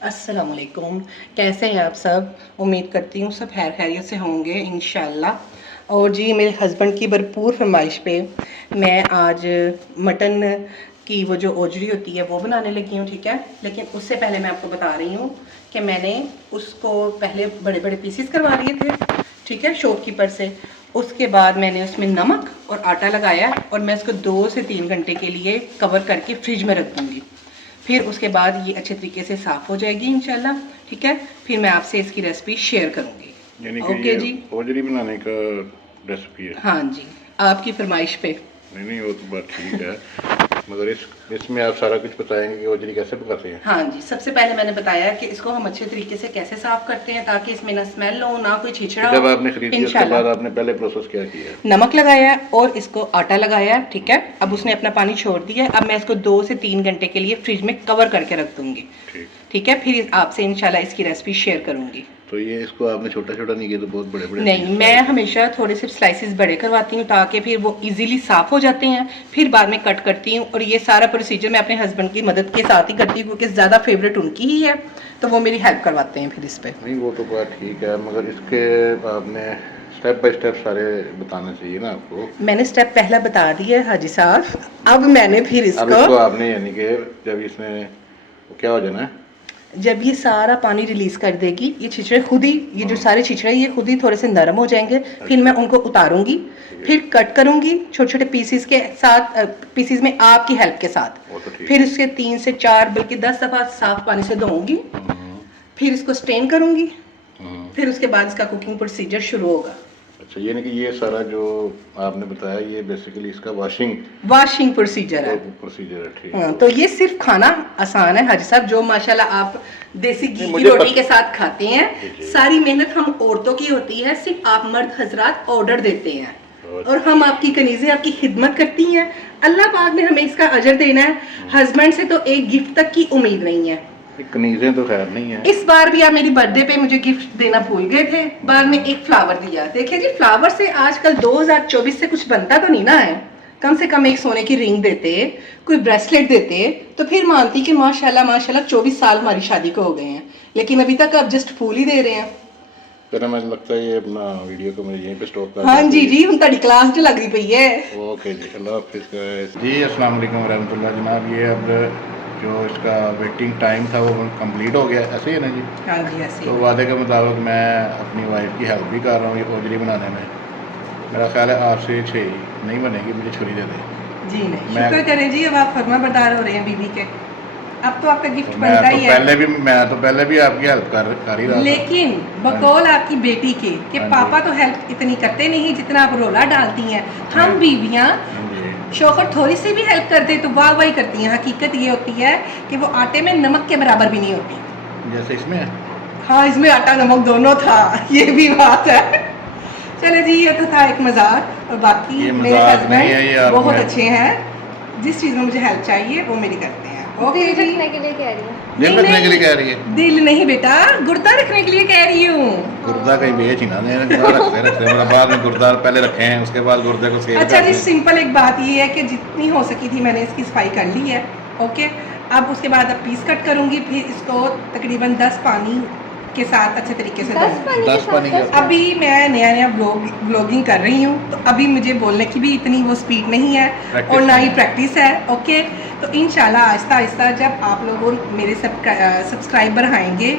अस्सलाम वालेकुम। कैसे हैं आप सब? उम्मीद करती हूँ सब खैर खैरियत से होंगे इंशाल्लाह। और जी मेरे हस्बैंड की भरपूर फरमाइश पे मैं आज मटन की वो जो ओजरी होती है वो बनाने लगी हूँ, ठीक है। लेकिन उससे पहले मैं आपको बता रही हूँ कि मैंने उसको पहले बड़े बड़े पीसीस करवा लिए थे, ठीक है, शॉपकीपर से। उसके बाद मैंने उसमें नमक और आटा लगाया और मैं इसको 2 से 3 घंटे के लिए कवर करके फ्रिज में रख दूँगी। फिर उसके बाद ये अच्छे तरीके से साफ़ हो जाएगी इंशाल्लाह, ठीक है। फिर मैं आपसे इसकी रेसिपी शेयर करूँगी। यानी कि ओके ये जी। होजरी बनाने का रेसिपी है। हाँ जी, आपकी फरमाइश पे। नहीं नहीं, वो तो बात ठीक है, मगर इसमें आप सारा कुछ बताएंगे कि होजरी कैसे पकाते हैं। हाँ जी, सबसे पहले मैंने बताया कि इसको हम अच्छे तरीके से कैसे साफ़ करते हैं ताकि इसमें ना स्मेल हो ना कोई छिछड़ा जब हो। आपने खरीदी उसके बाद इंशाल्लाह आपने पहले प्रोसेस क्या किया है? नमक लगाया है और इसको आटा लगाया है, ठीक है। अब उसने अपना पानी छोड़ दिया है। अब मैं इसको 2 से 3 घंटे के लिए फ्रिज में कवर करके रख दूँगी, ठीक। ठीक है। फिर आपसे इंशाल्लाह इसकी रेसिपी शेयर करूँगी। तो ये इसको आपने छोटा छोटा नहीं किया, तो बहुत बड़े बड़े नहीं, मैं हमेशा थोड़े से स्लाइसेस बड़े करवाती हूँ ताकि फिर वो इजीली साफ़ हो जाते हैं। फिर बाद में कट करती हूँ और ये सारा प्रोसीजर मैं अपने हस्बैंड की मदद के साथ ही करती हूँ क्योंकि ज़्यादा फेवरेट उनकी ही है, तो वो मेरी हेल्प करवाते हैं फिर इस पर। नहीं, वो तो बात ठीक है, मगर इसके आपने स्टेप बाय स्टेप सारे बताने चाहिए ना आपको। मैंने स्टेप पहला बता दिया है हाजी साहब। अब मैंने फिर अब इसको इसको आपने यानी कि जब इसमें क्या हो जाना है, जब ये सारा पानी रिलीज कर देगी, ये छिछड़े खुद ही, ये जो सारे छिछड़े ये खुद ही थोड़े से नरम हो जाएंगे। फिर मैं उनको उतारूंगी, फिर कट करूंगी छोटे छोटे पीसीस के साथ, पीसीस में आपकी हेल्प के साथ। वो तो ठीक फिर इसके 3 से 4 बल्कि 10 दफ़ा साफ पानी से धोऊंगी। है। फिर इसको स्टेन करूंगी। हम्म। फिर उसके बाद इसका कुकिंग प्रोसीजर शुरू होगा। अच्छा, यानी कि ये सारा जो आपने बताया ये बेसिकली इसका वॉशिंग प्रोसीजर है। प्रोसीजर है, ठीक हाँ, है। तो ये सिर्फ खाना आसान है हाजी साहब, जो माशाल्लाह आप देसी घी नहीं, की मुझे रोटी के साथ खाते हैं। जी, जी। सारी मेहनत हम औरतों की होती है, सिर्फ आप मर्द हजरात ऑर्डर देते हैं और और हम आपकी कनीज़ें आपकी खिदमत करती हैं। अल्लाह पाक ने हमें इसका अजर देना है। हस्बैंड से तो एक गिफ्ट तक की उम्मीद नहीं है। कनीज़ें तो खैर नहीं है। इस बार भी आप मेरी बर्थडे पे मुझे गिफ्ट देना भूल गए थे। बाद में एक फ्लावर दिया। देखिए जी, फ्लावर से आजकल 2024 से कुछ बनता तो नहीं ना है। कम से कम एक सोने की रिंग देते, कोई ब्रेसलेट देते, तो फिर मानती कि माशाल्लाह माशाल्लाह 24 साल हमारी शादी को हो गए हैं। लेकिन अभी तक आप जस्ट फूल ही दे रहे हैं। फिर मुझे लगता है ये अपना वीडियो को मुझे यहीं पे स्टॉप कर हाँ जी देते जी, हम ताड़ी क्लास जो लग रही पई है। हैं। ओके जी, अल्लाह हाफिज़ गाइस। जी अस्सलाम वालेकुम रहमतुल्लाह जनाब। ये अब जो इसका वेटिंग टाइम था वो कंप्लीट हो गया, ऐसे ही है ना जी? हाँ जी, ऐसे तो ही। वादे के मुताबिक मैं अपनी वाइफ की हेल्प भी कर रहा हूँ ये ओजरी बनाने में। मेरा ख्याल है आपसे छः नहीं बनेगी, मुझे छुरी दे दें। जी नहीं, मैं शुक्र करें जी, अब आप फर्मा बरदार हो रहे हैं बीवी के। अब तो आपका गिफ्ट तो बनता ही है। मैं तो पहले भी आपकी हेल्प कर ही रहा था। लेकिन बकौल आपकी बेटी के कि हाँ जी। पापा तो हेल्प इतनी करते नहीं जितना आप रोला डालती हैं। हाँ। हम बीवियां हाँ जी। शौहर थोड़ी सी भी हेल्प करते तो वाह वाही करती हैं। हकीकत ये होती है कि वो आटे में नमक के बराबर भी नहीं होती। जैसे इसमें है। हाँ, इसमें आटा नमक दोनों था। ये भी बात है। चले जी, ये तो था एक मजाक। और बाकी ये मेरे मजाक नहीं है, ये हस्बैंड बहुत आपने अच्छे हैं। जिस चीज़ में मुझे हेल्प चाहिए वो मेरी करते हैं। ओके दिल जी। रखने के लिए कह रही है। दिल नहीं, रखने के लिए नहीं, कह रही है। दिल नहीं बेटा, गुर्दा रखने के लिए कह रही हूँ। गुर्दा कहीं बेच ही ना दें, रखते मतलब बाद में गुर्दा पहले रखे हैं, उसके बाद गुर्दे को सेल अच्छा कर जी, दें। सिंपल एक बात ये है कि जितनी हो सकी थी मैंने इसकी सफाई कर ली है। ओके, अब उसके बाद अब पीस कट करूँगी। फिर इसको तकरीबन 10 पानी के साथ अच्छे तरीके से 10 धोऊंगी। पानी के 10 पानी साथ के 10 साथ। अभी मैं नया नया ब्लॉगिंग कर रही हूँ, तो अभी मुझे बोलने की भी इतनी वो स्पीड नहीं है Practice और ना नहीं ही है। प्रैक्टिस है। ओके, तो इंशाल्लाह आहिस्ता आहिस्ता जब आप लोगों मेरे सब्सक्राइब बढ़ाएंगे,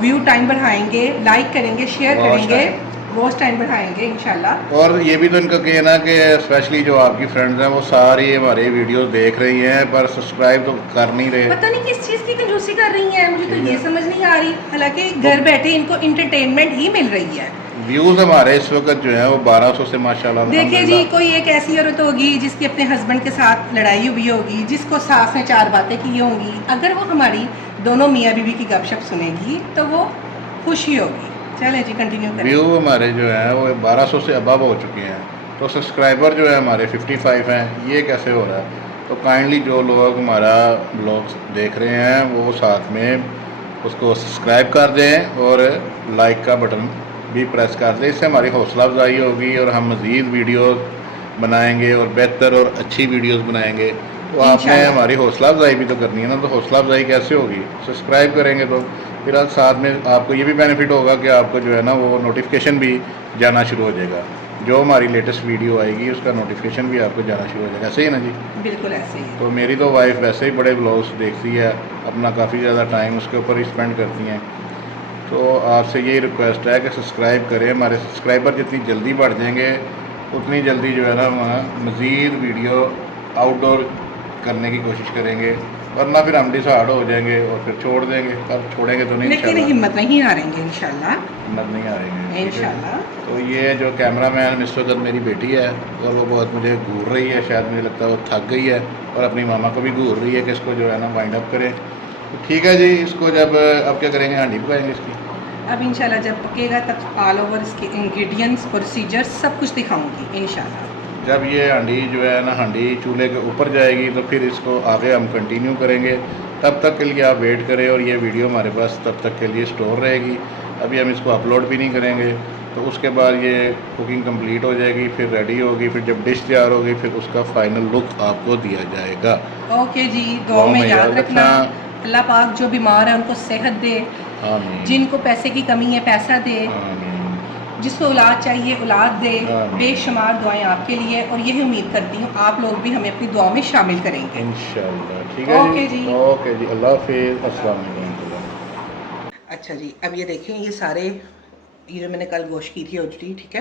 व्यू टाइम बढ़ाएंगे, लाइक करेंगे, शेयर Watch करेंगे, time। वॉच टाइम बढ़ाएंगे इंशाल्लाह। और ये भी तो इनका कहना कि स्पेशली जो आपकी फ्रेंड्स हैं वो सारी हमारे वीडियोस देख रही हैं पर सब्सक्राइब तो कर नहीं रहे। पता नहीं किस चीज़ की कंजूसी कर रही हैं, मुझे तो ठीक ये है। समझ नहीं आ रही। हालांकि घर बैठे इनको इंटरटेनमेंट ही मिल रही है। व्यूज़ हमारे इस वक्त जो है वो 1200 से माशाल्लाह देखिए जी, अल्हम्दुलिल्लाह। कोई एक ऐसी औरत होगी जिसकी अपने हस्बैंड के साथ लड़ाई हुई होगी, जिसको सास ने 4 बातें की होंगी। अगर वो हमारी दोनों मियाँ बीवी की गपशप सुनेगी तो वो खुश ही होगी। चलें जी, कंटिन्यू करें। व्यू हमारे जो है वो 1200 से अबव हो चुके हैं, तो सब्सक्राइबर जो है हमारे 55 हैं। ये कैसे हो रहा है? तो काइंडली जो लोग हमारा ब्लॉग देख रहे हैं वो साथ में उसको सब्सक्राइब कर दें और लाइक का बटन भी प्रेस कर दें। इससे हमारी हौसला अफजाई होगी और हम मज़ीद वीडियोस बनाएंगे और बेहतर और अच्छी वीडियोस बनाएंगे तो आपने इंशाल्लाह। हमारी हौसला अफजाई भी तो करनी है ना, तो हौसला अफजाई कैसे होगी? सब्सक्राइब करेंगे तो फिर साथ में आपको ये भी बेनिफिट होगा कि आपको जो है ना वो नोटिफिकेशन भी जाना शुरू हो जाएगा, जो हमारी लेटेस्ट वीडियो आएगी उसका नोटिफिकेशन भी आपको जाना शुरू हो जाएगा। सही है ना जी? बिल्कुल ऐसे ही है। तो मेरी तो वाइफ वैसे ही बड़े ब्लॉग्स देखती है, अपना काफ़ी ज़्यादा टाइम उसके ऊपर ही स्पेंड करती हैं। तो आपसे यही रिक्वेस्ट है कि सब्सक्राइब करें। हमारे सब्सक्राइबर जितनी जल्दी बढ़ जाएंगे उतनी जल्दी जो है ना मज़ीद वीडियो आउटडोर करने की कोशिश करेंगे, वरना फिर हम डिसहार्ड हो जाएंगे और फिर छोड़ देंगे। पर छोड़ेंगे तो नहीं लेकिन इंशाल्लाह, हिम्मत नहीं हारेंगे इंशाल्लाह। हिम्मत नहीं आ रही है। ठीक है। इंशाल्लाह। तो ये जो कैमरा मैन इस वक्त मेरी बेटी है और वो बहुत मुझे घूर रही है, शायद मुझे लगता है वो थक गई है और अपनी मामा को भी घूर रही है कि इसको जो है ना वाइंड अप करें। तो ठीक है जी, इसको जब अब क्या करेंगे, हांडी पकाएंगे इसकी। अब इंशाल्लाह जब पकेगा तब ऑल ओवर इसके इंग्रेडिएंट्स प्रोसीजर सब कुछ दिखाऊंगी इंशाल्लाह। जब ये हांडी जो है ना हांडी चूल्हे के ऊपर जाएगी तो फिर इसको आगे हम कंटिन्यू करेंगे। तब तक के लिए आप वेट करें और ये वीडियो हमारे पास तब तक के लिए स्टोर रहेगी। अभी हम इसको अपलोड भी नहीं करेंगे, तो उसके बाद ये कुकिंग कंप्लीट हो जाएगी, फिर रेडी होगी, फिर जब डिश तैयार होगी फिर उसका फाइनल लुक आपको दिया जाएगा। ओके जी, दुआ में याद रखना। रखना। अल्लाह पाक जो बीमार है उनको सेहत दे, आमीन। जिनको पैसे की कमी है पैसा दे, आमीन। जिसको औलाद चाहिए औलाद दे। आमीन। बेशुमार दुआएं आपके लिए, और यही उम्मीद करती हूँ आप लोग भी हमें अपनी दुआ में शामिल करेंगे। इंशाल्लाह। ठीक है ओके जी। ओके जी, अल्लाह हाफिज़, अस्सलाम वालेकुम। अच्छा जी, अब ये देखें, ये सारे ये जो मैंने कल गोश्त की थी ओजरी, ठीक है,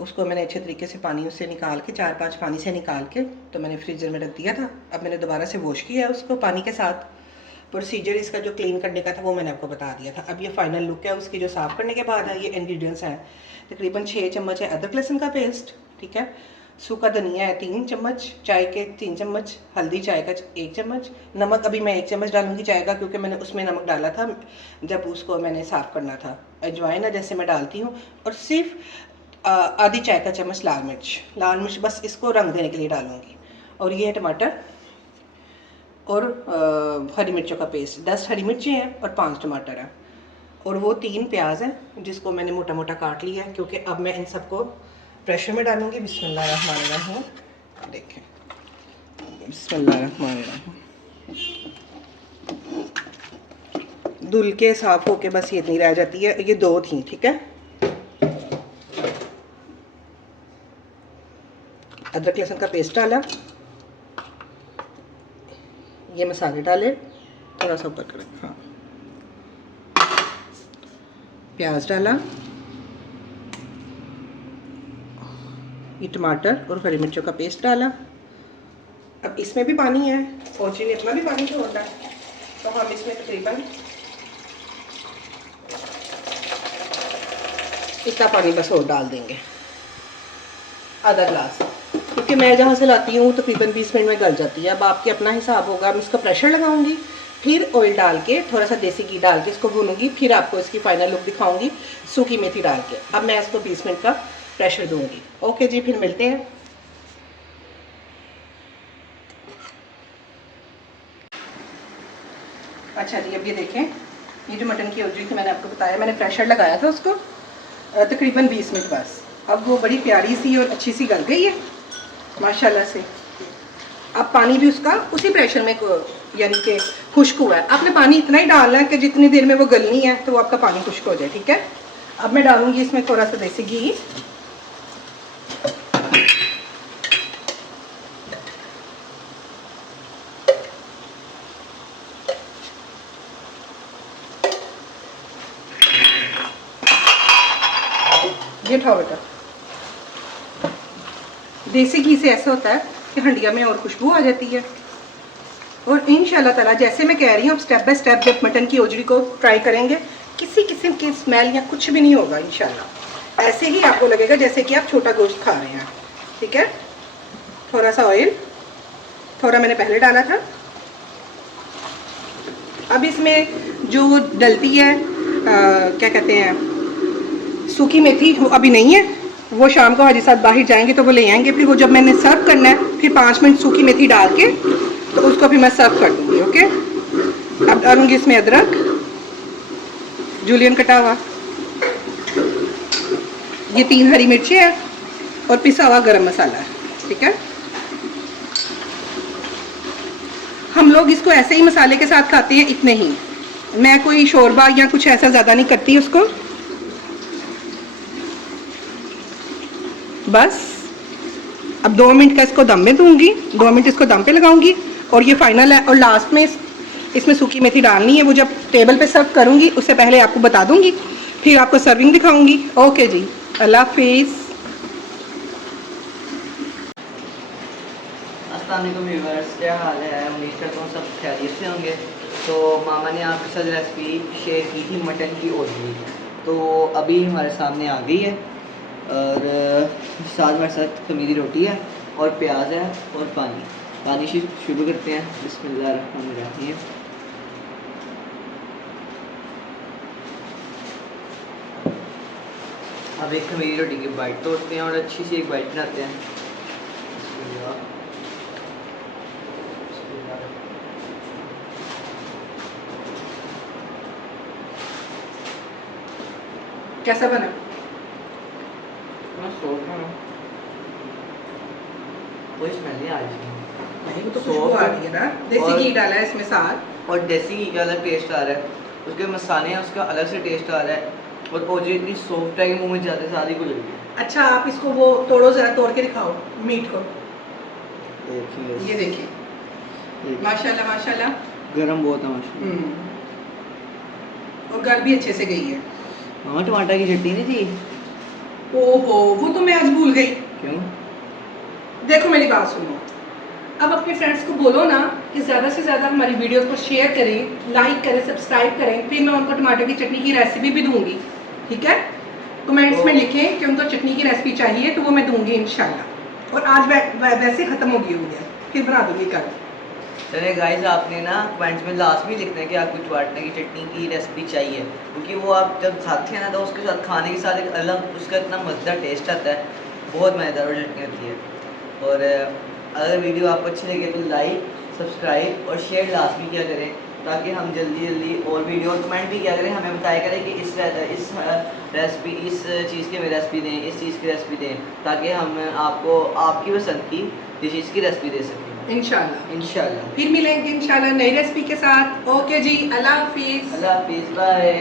उसको मैंने अच्छे तरीके से पानी उससे निकाल के 4-5 पानी से निकाल के तो मैंने फ्रीजर में रख दिया था। अब मैंने दोबारा से वॉश किया है उसको पानी के साथ। प्रोसीजर इसका जो क्लीन करने का था वो मैंने आपको बता दिया था। अब ये फाइनल लुक है उसकी जो साफ़ करने के बाद है। ये इंग्रेडिएंट्स हैं, तकरीबन 6 चम्मच है अदरक लहसुन का पेस्ट, ठीक है, सूखा धनिया है 3 चम्मच, चाय के 3 चम्मच, हल्दी चाय का 1 चम्मच, नमक अभी मैं 1 चम्मच डालूंगी चाय का, क्योंकि मैंने उसमें नमक डाला था जब उसको मैंने साफ़ करना था। अजवाइन है जैसे मैं डालती हूँ, और सिर्फ आधी चाय का चम्मच लाल मिर्च बस इसको रंग देने के लिए डालूंगी। और ये है टमाटर और हरी मिर्चों का पेस्ट, 10 हरी मिर्चें हैं और 5 टमाटर हैं, और वो 3 प्याज हैं जिसको मैंने मोटा मोटा काट लिया है, क्योंकि अब मैं इन सबको प्रेशर में डालूंगी। बिस्मिल्लाहिर्रहमानिर्रहीम। देखें, बिस्मिल्लाहिर्रहमानिर्रहीम। धुल के साफ होके बस ये इतनी रह जाती है, ये 2 थी, ठीक है। अदरक लहसुन का पेस्ट डाला, ये मसाले डाले, थोड़ा सा ऊपर करें, हाँ, प्याज डाला, ये टमाटर और हरी मिर्चों का पेस्ट डाला। अब इसमें भी पानी है, फौजी ने इतना भी पानी छोड़ना है, तो हम इसमें तकरीबन इतना पानी बस और डाल देंगे, आधा गिलास, क्योंकि मैं जहाँ से लाती हूँ तकरीबन 20 मिनट में गल जाती है। अब आपके अपना हिसाब होगा। अब इसका प्रेशर लगाऊंगी, फिर ऑयल डाल के थोड़ा सा देसी घी डाल के इसको भूनूंगी, फिर आपको इसकी फाइनल लुक दिखाऊंगी सूखी मेथी डाल के। अब मैं इसको 20 मिनट का प्रेशर दूंगी। ओके जी, फिर मिलते हैं। अच्छा जी, अब ये देखें, ये जो मटन की ओजरी थी मैंने आपको बताया, मैंने प्रेशर लगाया था उसको तकरीबन 20 मिनट बस। अब वो बड़ी प्यारी सी और अच्छी सी गल गई है माशाल्लाह से। अब पानी भी उसका उसी प्रेशर में यानी कि खुश्क हुआ है। आपने पानी इतना ही डालना है कि जितनी देर में वो गलनी है तो वो आपका पानी खुश्क हो जाए, ठीक है। अब मैं डालूंगी इसमें थोड़ा सा देसी घी, ये उठाओ बेटा। देसी घी से ऐसा होता है कि हंडिया में और खुशबू आ जाती है। और इंशाल्लाह ताला जैसे मैं कह रही हूँ, स्टेप बाय स्टेप जब मटन की ओजरी को ट्राई करेंगे, किसी किस्म की स्मेल या कुछ भी नहीं होगा इंशाल्लाह। ऐसे ही आपको लगेगा जैसे कि आप छोटा गोश्त खा रहे हैं, ठीक है। थोड़ा सा ऑयल, थोड़ा मैंने पहले डाला था। अब इसमें जो डलती है क्या कहते हैं, सूखी मेथी, वो अभी नहीं है, वो शाम को हाजी साहब बाहर जाएंगे तो वो ले आएंगे। फिर वो जब मैंने सर्व करना है, फिर 5 मिनट सूखी मेथी डाल के तो उसको भी मैं सर्व कर दूँगी। ओके, अब डालूँगी इसमें अदरक जूलियन कटा हुआ, ये 3 हरी मिर्ची है और पिसा हुआ गरम मसाला है, ठीक है। हम लोग इसको ऐसे ही मसाले के साथ खाते हैं, इतने ही। मैं कोई शोरबा या कुछ ऐसा ज़्यादा नहीं करती उसको। बस अब 2 मिनट का इसको दम में दूंगी, 2 मिनट इसको दम पे लगाऊंगी और ये फाइनल है। और लास्ट में इसमें सूखी मेथी डालनी है, वो जब टेबल पे सर्व करूंगी उससे पहले आपको बता दूंगी, फिर आपको सर्विंग दिखाऊंगी। ओके जी, अल्लाह हाफिज़। अस्सलाम वालेकुम व्यूअर्स, क्या हाल है? उम्मीद करता हूँ सब खैरियत से होंगे। तो मामा ने आपके साथ रेसिपी शेयर की थी मटन की ओली, तो अभी हमारे सामने आ गई है और साथ हमारे साथ खमीरी रोटी है और प्याज है और पानी से शुरू करते हैं। बिस्मिल्लाहिर्रहमानिर्रहीम। अब एक खमीरी रोटी की बाइट तोड़ते हैं और अच्छी सी एक बाइट बनाते हैं। कैसा बना? मैं सोच रहा हूँ कोई स्मेल नहीं आ रही इसमें। नहीं, वो तो खुशबू आ रही है ना, देसी घी डाला है इसमें साथ। और देसी घी का अलग टेस्ट आ रहा है, उसके मसाले हैं उसका अलग से टेस्ट आ रहा है, और ओजी इतनी सॉफ्ट है कि मुंह में जाते सारी को लगी। अच्छा, आप इसको वो तोड़ो, ज़रा तोड़ के दिखाओ मीट को। देखिए ये देखिए, माशाल्लाह माशाल्लाह। गरम बहुत है माशाल्लाह। और गल भी अच्छे से गई है। हाँ, टमाटर की चटनी नहीं थी? ओहो, वो तो मैं आज भूल गई। क्यों? देखो मेरी बात सुनो, अब अपने फ्रेंड्स को बोलो ना कि ज़्यादा से ज़्यादा हमारी वीडियोस को शेयर करें, लाइक करें, सब्सक्राइब करें, फिर मैं उनको टमाटर की चटनी की रेसिपी भी दूंगी, ठीक है? कमेंट्स में लिखें कि उनको चटनी की रेसिपी चाहिए, तो वो मैं दूंगी इंशाल्लाह। और आज वैसे ख़त्म हो गई हुई है, फिर बना दूंगी कल। चलिए गाइस, आपने ना कमेंट्स में लास्ट में लिखना है कि आपको टमाटर की चटनी की रेसिपी चाहिए, क्योंकि वो आप जब खाते हैं ना तो उसके साथ खाने के साथ एक अलग उसका इतना मज़ेदार टेस्ट आता है, बहुत मज़ेदार चटनी होती है। और अगर वीडियो आपको अच्छी लगे तो लाइक, सब्सक्राइब और शेयर लाजमी किया करें, ताकि हम जल्दी और वीडियो और कमेंट भी किया करें, हमें बताया करें कि इस रेसिपी, इस चीज़ की हमें रेसिपी दें, इस चीज़ की रेसिपी दें, ताकि हम आपको आपकी पसंद की डिशेज़ की रेसिपी दे सकें इंशाल्लाह। फिर मिलेंगे इंशाल्लाह नई रेसिपी के साथ। ओके जी, अल्लाह हाफिज़। अल्लाह हाफिज़, बाय।